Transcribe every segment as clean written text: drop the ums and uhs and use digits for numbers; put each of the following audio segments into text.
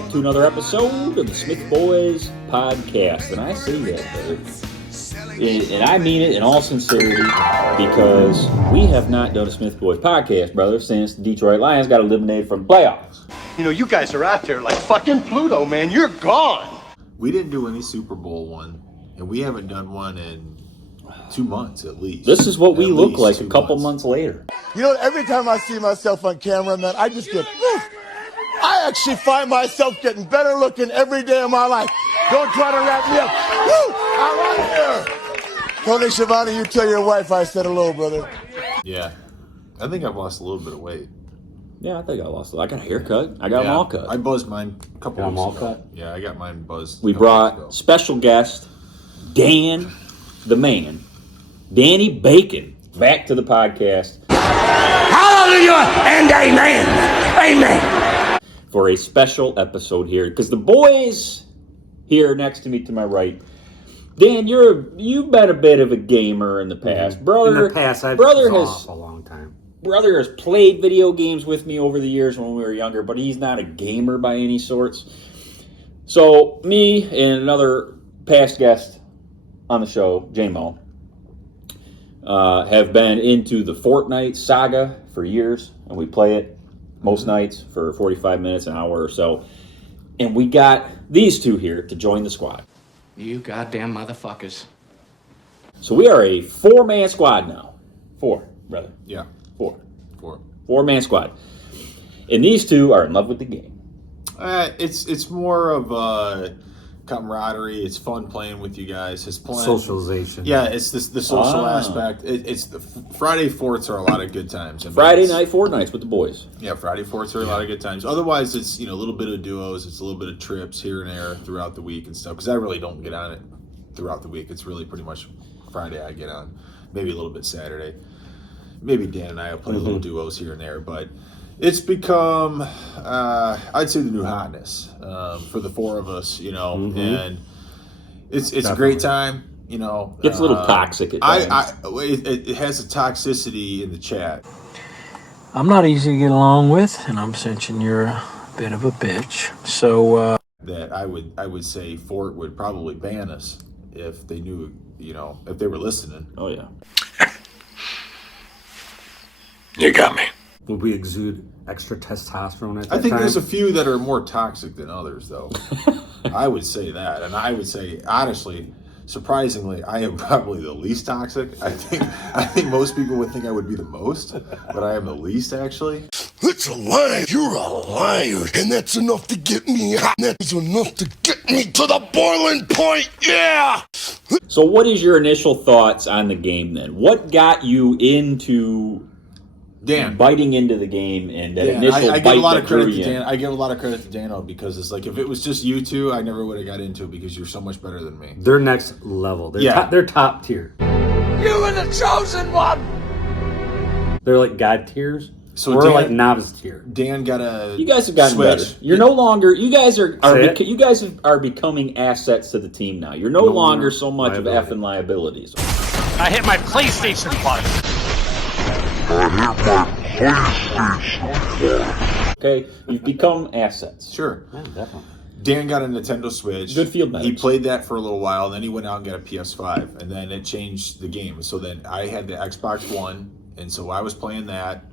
back to another episode of the Smith Boys podcast. And I say that, brother, and I mean it in all sincerity, because we have not done a Smith Boys podcast, brother, since the Detroit Lions got eliminated from the playoffs. You know, you guys are out there like fucking Pluto, man. You're gone. We didn't do any Super Bowl one, and we haven't done one in 2 months at least. This is what we look like a couple months later. You know, every time I see myself on camera, man, I just get, I actually find myself getting better looking every day of my life. Don't try to wrap me up. Woo! I'm out here. Tony Schiavone, you tell your wife I said hello, brother. Yeah. I think I've lost a little bit of weight. Yeah, I think I lost it. I got a haircut. I got them all cut. I buzzed mine a couple weeks ago. Cut? Yeah, I got mine buzzed. We brought special guest, Dan, the man, Danny Bacon, back to the podcast. Hallelujah and amen. Amen. For a special episode here, because the boys here next to me to my right, Dan, you've been a bit of a gamer in the past, brother. In the past, I've been off a long time. Brother has played video games with me over the years when we were younger, but he's not a gamer by any sorts. So me and another past guest on the show, J-Mo, have been into the Fortnite saga for years, and we play it most nights for 45 minutes, an hour or so. And we got these two here to join the squad. You goddamn motherfuckers. So we are a four-man squad now. Four, brother. Yeah. Four-man squad. And these two are in love with the game. It's more of a camaraderie. It's fun playing with you guys. It's playing Socialization. Yeah, it's the social aspect. It's the Friday forts are a lot of good times. Friday night Fortnites with the boys. Yeah, Friday forts are a lot of good times. Otherwise, it's a little bit of duos. It's a little bit of trips here and there throughout the week and stuff. Because I really don't get on it throughout the week. It's really pretty much Friday I get on. Maybe a little bit Saturday. Maybe Dan and I will play little duos here and there, but it's become, I'd say, the new hotness for the four of us, and it's a great time, Gets a little toxic at times. It has a toxicity in the chat. I'm not easy to get along with, and I'm sensing you're a bit of a bitch. So That I would say Fort would probably ban us if they knew, if they were listening. Oh yeah. You got me. Would we exude extra testosterone at that I think time? there's a few that are more toxic than others, though. I would say that, and I would say, honestly, surprisingly, I am probably the least toxic. I think most people would think I would be the most, but I am the least, actually. It's a lie. You're a liar. And that's enough to get me hot. That's enough to get me to the boiling point. Yeah. So what is your initial thoughts on the game then? What got you into Dan, biting into the game and that Dan, initial I bite give a lot that of credit drew to you in? Dan. I give a lot of credit to Dano because it's like if it was just you two, I never would have got into it because you're so much better than me. They're next level. They're top tier. You were the chosen one. They're like God tiers. So we're Dan- like novice tier. Dan got a You guys have gotten switch. better. You're no longer. You guys Say it. you guys are becoming assets to the team now. You're no longer so much of liability. effing liabilities. I hit my PlayStation button. Okay, you've become assets. Sure. Yeah, definitely. Dan got a Nintendo Switch. Good field He management. played that for a little while, then he went out and got a PS5, and then it changed the game. So then I had the Xbox One, and so I was playing that.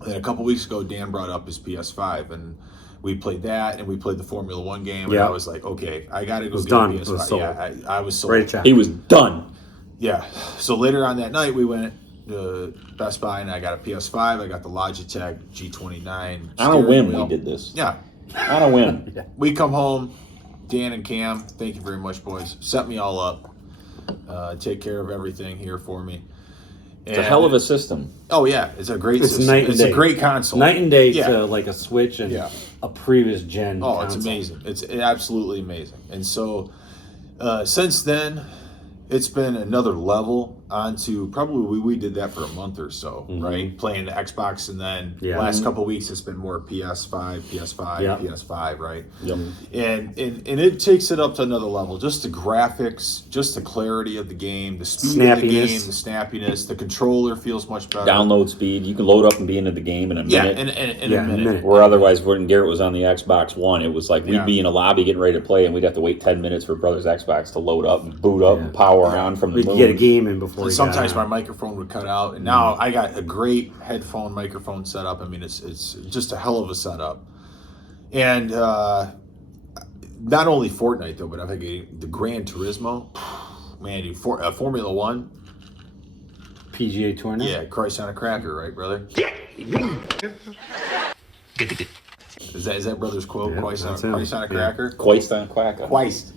And then a couple weeks ago, Dan brought up his PS5, and we played that, and we played the Formula One game, and Yeah. I was like, okay, I got to go was get done. a It was PS5. sold. Yeah, I was sold. Right check. He was done. Yeah. So later on that night, we went to Best Buy, and I got a PS5. I got the Logitech G29. On a whim, steering wheel. we did this. Yeah. On a whim. We come home, Dan and Cam, thank you very much, boys. Set me all up. Take care of everything here for me. It's a hell of a system. Oh, yeah. It's a great It's system. night and It's day. a great console. Night and day Yeah. to like a Switch and Yeah. a previous gen. Oh, it's console. amazing. It's absolutely amazing. And so since then, it's been another level. onto probably we did that for a month or so, right? Playing the Xbox, and then last couple of weeks it's been more PS5, PS5, right? Yep. And it takes it up to another level. Just the graphics, just the clarity of the game, the speed of the game, the snappiness, the controller feels much better. Download speed, you can load up and be into the game in a minute. In a minute. Where otherwise, when Garrett was on the Xbox One, it was like we'd be in a lobby getting ready to play, and we'd have to wait 10 minutes for brother's Xbox to load up and boot up and power on from the We moon. could get a game in before. Sometimes my microphone would cut out, and now I got a great headphone microphone setup. I mean, it's just a hell of a setup. And not only Fortnite though, but I've had the Gran Turismo. Man, dude, Formula One. PGA Tour now? Yeah, Christ on a cracker, right, brother? Is that brother's quote? Yeah, Christ on that's a cracker? Quaist on Quacka. Christ.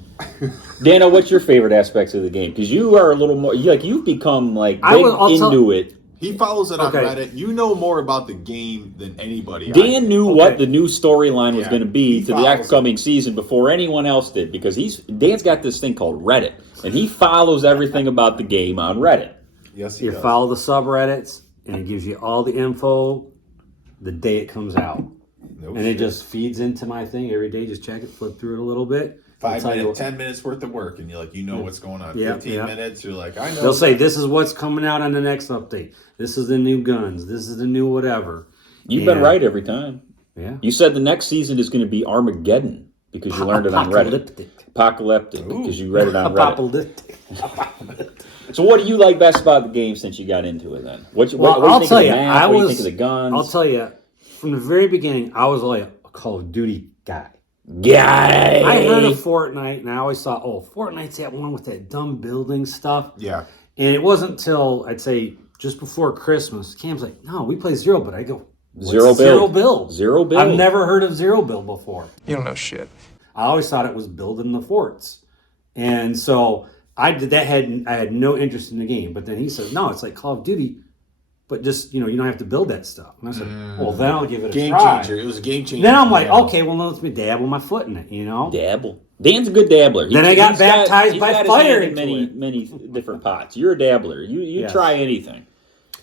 Dano, what's your favorite aspects of the game? Because you are a little more, you've become like into it. He follows it on Reddit. You know more about the game than anybody. Dan knew what the new storyline was going to be to the upcoming season before anyone else did, because Dan's got this thing called Reddit, and he follows everything about the game on Reddit. Yes, he You does. follow the subreddits, and it gives you all the info the day it comes out. And it just feeds into my thing every day. Just check it, flip through it a little bit. 5 minutes, 10 minutes worth of work, and you're like, what's going on. 15 minutes, you're like, I know. They'll say, this is what's coming out on the next update. This is the new guns. This is the new whatever. You've been right every time. Yeah. You said the next season is going to be Armageddon because you learned it on Reddit. Apocalyptic, because you read it on Reddit. So what do you like best about the game since you got into it then? What do you think of the map? What do you think of the guns? I'll tell you, from the very beginning, I was like a Call of Duty guy. Guy. I heard of Fortnite, and I always thought, Fortnite's that one with that dumb building stuff. Yeah. And it wasn't until, I'd say, just before Christmas, Cam's like, no, we play Zero, but I go, Zero build. Zero build. I've never heard of Zero build before. You don't know shit. I always thought it was building the forts. And so I had no interest in the game. But then he said, no, it's like Call of Duty, but just, you don't have to build that stuff. And I said, well, then I'll give it a game try. changer. It was a game changer. Then I'm like, okay, well, let me dabble my foot in it, Dabble. Dan's a good dabbler. Then I got baptized by fire in many different pots. You're a dabbler. You try anything.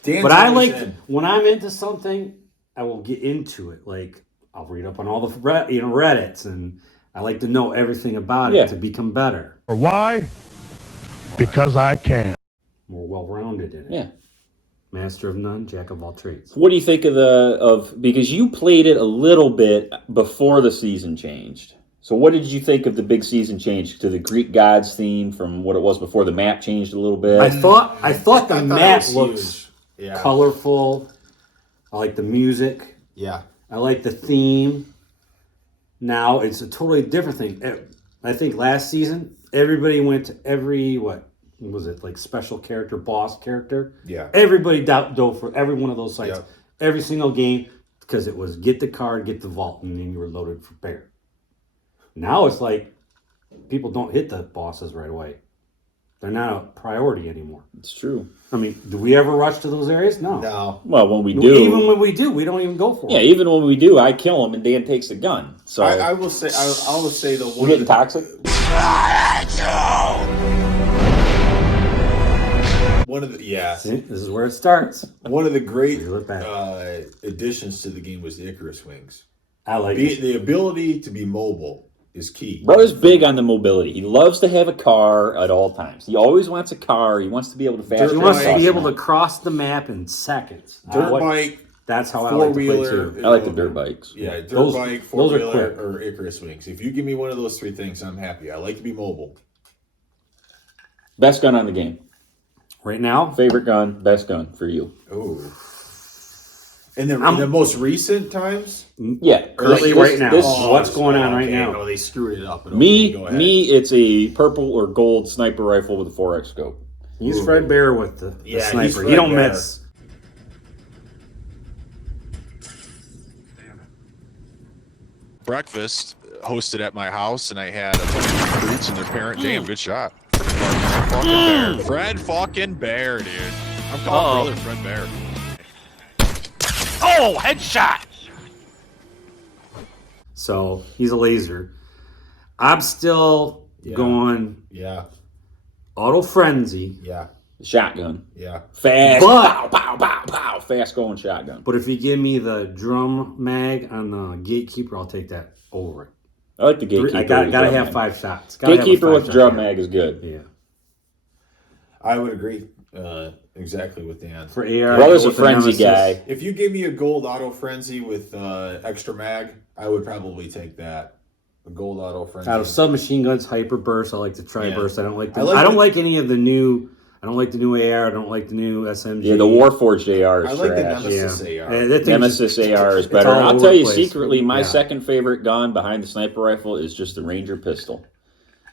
But I like, when I'm into something, I will get into it. Like, I'll read up on all the Reddits, and I like to know everything about it to become better. Why? Because I can. More well-rounded in it. Yeah. Master of none, jack of all trades. What do you think of because you played it a little bit before the season changed. So what did you think of the big season change to the Greek gods theme from what it was before? The map changed a little bit. I thought the map looks huge. colorful. I like the music. Yeah. I like the theme. Now it's a totally different thing. I think last season everybody went to every what was it, like special character, boss character? Yeah. Everybody dove for every one of those sites. Yep. Every single game, because it was get the card, get the vault, and then you were loaded for bear. Now it's like people don't hit the bosses right away. They're not a priority anymore. It's true. I mean, do we ever rush to those areas? No. No. Well, when we do. Even when we do, we don't even go for it. Yeah, even when we do, I kill him and Dan takes the gun. So I will say, I will say the one. We're getting toxic? One of the See, this is where it starts. one of the great You look back. additions to the game was the Icarus wings. I like it. The ability to be mobile is key. Brother's big on the mobility. He loves to have a car at all times. He always wants a car. He wants to be able to fast. He wants to be able to cross the map in seconds. Dirt bike, That's how I like to play four-wheeler. too. I like the dirt bikes. Yeah, dirt Those- bike, those are four-wheeler, quick. or Icarus wings. If you give me one of those three things, I'm happy. I like to be mobile. Best gun on the game. Right now, Favorite gun, best gun for you. Oh. In the most recent times? Yeah. currently This- right now. this- What's going on right okay, now? No, they screwed it up. But me, okay, go ahead. it's a purple or gold sniper rifle with a 4X scope. He's Fred Bear with the Yeah, he's sniper. Fred He don't Bear. miss. Breakfast hosted at my house, and I had a bunch of recruits and their parent. Damn, good shot. Fred fucking Bear, dude. I'm calling brother Fred Bear. Oh, headshot! So he's a laser. I'm still going Yeah, auto frenzy. yeah. Shotgun. Yeah. Fast. But- Pow, pow, pow, pow. Fast going shotgun. But if you give me the drum mag on the Gatekeeper, I'll take that over it. I like the Gatekeeper. I gotta drum have mag. 5 shots. Gotta have a Gatekeeper with 5-shot drum mag. mag is good. Yeah. I would agree exactly with Dan. For AR, Brother's I go a with the frenzy Nemesis. guy. If you give me a gold auto frenzy with extra mag, I would probably take that. A gold auto frenzy. Out of submachine guns, hyper burst, I like the tri burst. I don't like the. I I don't the- like any of the new. I don't like the new AR. I don't like the new SMG. Yeah, the Warforged AR is I like the trash. Nemesis Yeah. AR. That thing's Nemesis just- AR is it's better. all And I'll over tell the you place. secretly, my Yeah. second favorite gun behind the sniper rifle is just the Ranger pistol.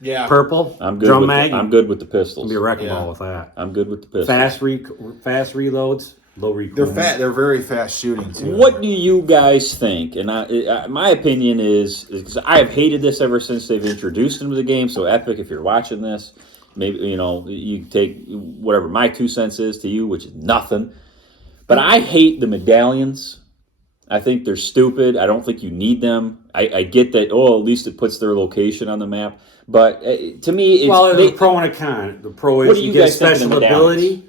Yeah. Purple. I'm good Drum with mag. I'm good with the pistols. Be a wrecking Yeah. ball with that. I'm good with the pistols. Fast reloads, low recoil. They're very fast shooting too. What do you guys think? And my opinion is because I have hated this ever since they've introduced them to the game. So Epic, if you're watching this, maybe you take whatever my 2 cents is to you, which is nothing. But I hate the medallions. I think they're stupid. I don't think you need them. I get that. Oh, at least it puts their location on the map. But to me, it's Well, there's a pro and a con. The pro What is do you you get a guys think of the special medallions? ability,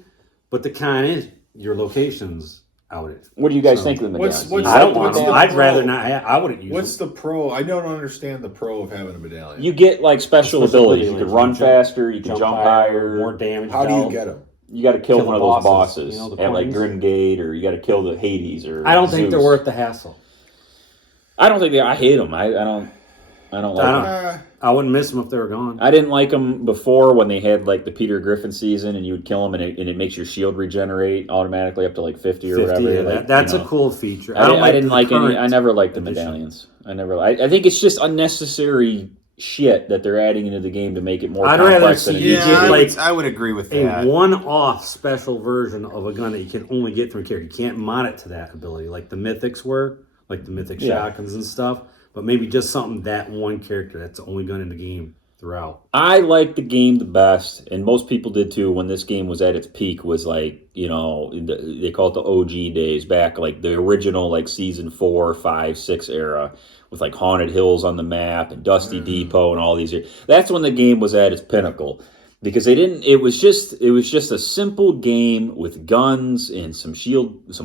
but the con is your location's outed. what do you guys think of the what's- medallions? what's- I don't What's want them. the I'd pro? rather not. I wouldn't use What's them. the pro? I don't understand the pro of having a medallion. You get like special Special abilities. You ability, can like run jump- faster. You can jump higher. more damage. How do you dealt. get them? You got to kill Kill one the of those bosses, bosses the at like coins. Grim Gate, or you got to kill the Hades or. I don't think they're Zeus. worth the hassle. I don't think they. I hate them. I don't like I don't- them. I wouldn't miss them if they were gone. I didn't like them before when they had like the Peter Griffin season, and you would kill them, and it makes your shield regenerate automatically up to like 50 or 50, whatever. yeah, like, that's you know. a cool feature. I didn't the like any. current I never liked the edition. medallions. I think it's just unnecessary shit that they're adding into the game to make it more I'd rather complex see than it you needs get, to be. like, I would agree with A that. one-off special version of a gun that you can only get from a character. You can't mod it to that ability like the mythics were, like the mythic Yeah. shotguns and stuff. But maybe just something that one character that's the only gun in the game throughout. I liked the game the best, and most people did too. When this game was at its peak, was like they call it the OG days, back like the original like season 4, 5, 6 era, with like Haunted Hills on the map and Dusty Depot and all these. That's when the game was at its pinnacle, because they didn't. It was just a simple game with guns and some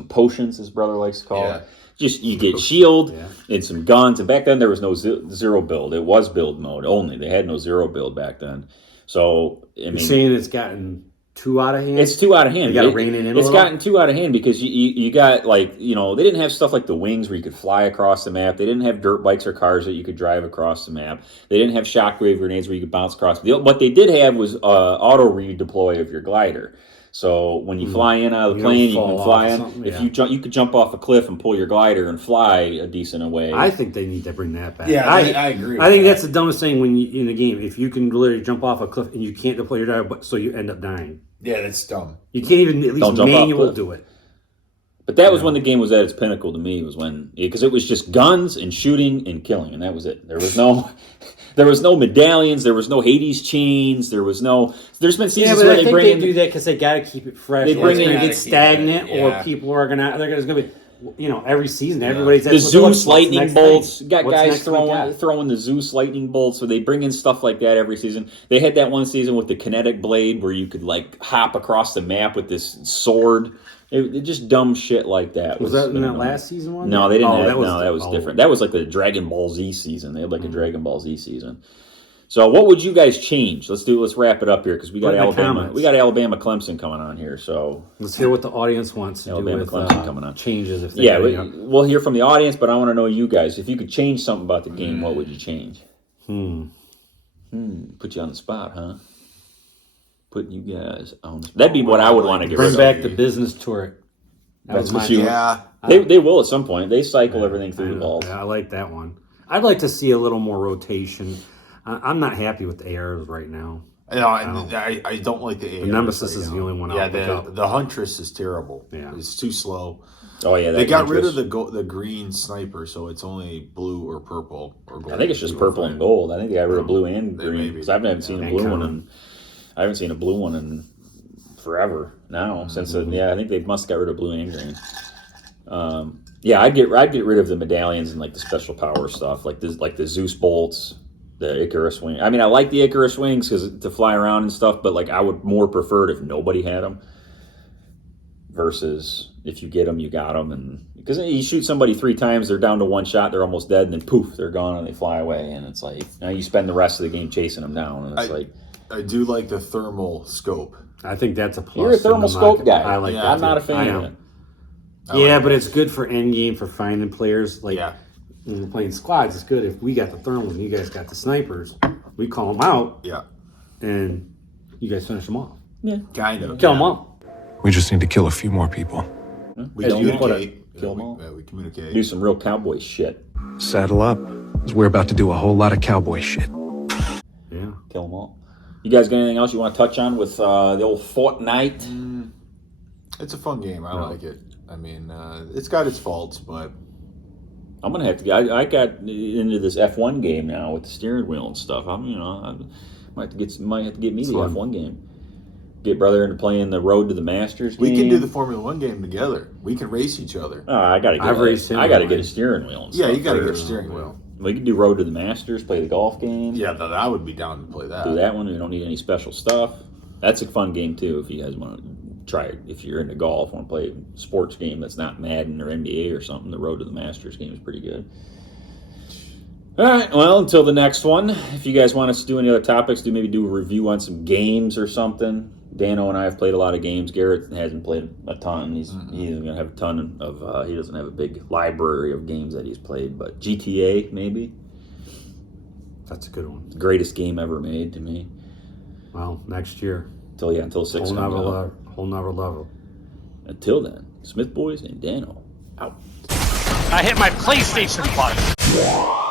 potions, his brother likes to call it. Just you get shield and some guns, and back then there was no zero build. It was build mode only. They had no zero build back then. So I You're mean, saying it's gotten too out of hand? it's too out of hand. You gotta rein it in a It's little? gotten too out of hand because you got like they didn't have stuff like the wings where you could fly across the map. They didn't have dirt bikes or cars that you could drive across the map. They didn't have shockwave grenades where you could bounce across. What they did have was auto redeploy of your glider. So when you fly in out of the You don't plane, you fall can off fly or in. something, If yeah. you could jump off a cliff and pull your glider and fly a decent away. I think they need to bring that back. Yeah, I agree with I think that. that's the dumbest thing when you in a game. If you can literally jump off a cliff and you can't deploy your dive, so you end up dying. Yeah, that's dumb. You can't even at Don't least jump off manual cliff. do it. But that was when the game was at its pinnacle to me. Was when because it was just guns and shooting and killing, and that was it. There was no. There was no medallions. There was no Hades chains. There's been Yeah, seasons but where I they think bring they in. do that because they got to keep it fresh. They Or bring it's in- going to gotta get keep stagnant, it, yeah. or people are going to. They're going to be, every season. Everybody's The that's what they're like, Zeus what's lightning next bolts. thing? Got What's guys next we got? throwing the Zeus lightning bolts. So they bring in stuff like that every season. They had that one season with the kinetic blade where you could like hop across the map with this sword. It just dumb shit like that. Was that in that last season one? No, they didn't. Oh, That was different. That was like the Dragon Ball Z season. They had like a Dragon Ball Z season. So what would you guys change? Let's wrap it up here because we got Put in the Alabama. comments. We got Alabama Clemson coming on here. So Let's hear what the audience wants to Alabama, do with Clemson coming up. changes. If they yeah, got any. we'll hear from the audience, but I want to know you guys. If you could change something about the game, what would you change? Put you on the spot, huh? Putting you guys on. That'd be what I would want to get Bring rid back of. the business turret. That's was what my- you. Yeah. They will at some point. They cycle everything I through the know. balls. Yeah, I like that one. I'd like to see a little more rotation. I'm not happy with the ARs right now. No, I don't like the ARs. The Nemesis right is now. the only one Yeah, I'll pick up. the Huntress is terrible. Yeah. It's too slow. Oh yeah, They that got rid Huntress. of the green sniper, so it's only blue or purple or gold. I think it's just purple and gold. I think they got rid of blue and They green maybe- because I haven't seen a and blue one common. in. I haven't seen a blue one in forever now. Since I think they must got rid of blue and green. Yeah, I'd get rid of the medallions and like the special power stuff, like the Zeus bolts. the Icarus wing. I mean, I like the Icarus wings because to fly around and stuff, but like I would more prefer it if nobody had them versus if you get them, you got them. And because you shoot somebody 3 times, they're down to 1 shot, they're almost dead, and then poof, they're gone and they fly away. And it's like now you spend the rest of the game chasing them down, and it's I do like the thermal scope. I think that's a plus. You're a thermal scope guy. I like that. I'm not a fan of it. Yeah, but it's good for end game for finding players. Like when we're playing squads, it's good if we got the thermal and you guys got the snipers. We call them out. Yeah. And you guys finish them off. Yeah. Kind of. Kill them all. We just need to kill a few more people. We communicate. Kill them all. Yeah, we communicate. Do some real cowboy shit. Saddle up, 'cause we're about to do a whole lot of cowboy shit. Yeah. Kill them all. You guys got anything else you want to touch on with the old Fortnite? It's a fun game. I like it. I mean, it's got its faults, but I'm gonna have to. I got into this F1 game now with the steering wheel and stuff. I might have to get me the F1 game. Get brother into playing the Road to the Masters game. We can do the Formula 1 game together. We can race each other. I gotta get a steering wheel. And yeah, stuff you gotta get a first. steering wheel. We can do Road to the Masters, play the golf game. Yeah, I would be down to play that. Do that one. We don't need any special stuff. That's a fun game too. If you guys want to try it, if you're into golf, want to play a sports game that's not Madden or NBA or something, the Road to the Masters game is pretty good. All right. Well, until the next one. If you guys want us to do any other topics, do a review on some games or something. Dano and I have played a lot of games. Garrett hasn't played a ton. He isn't gonna have a ton of. He doesn't have a big library of games that he's played, but GTA maybe. That's a good one. Greatest game ever made to me. Well, next year. Until 6 comes out. Whole nother level. Until then, Smith Boys and Dano out. I hit my PlayStation button.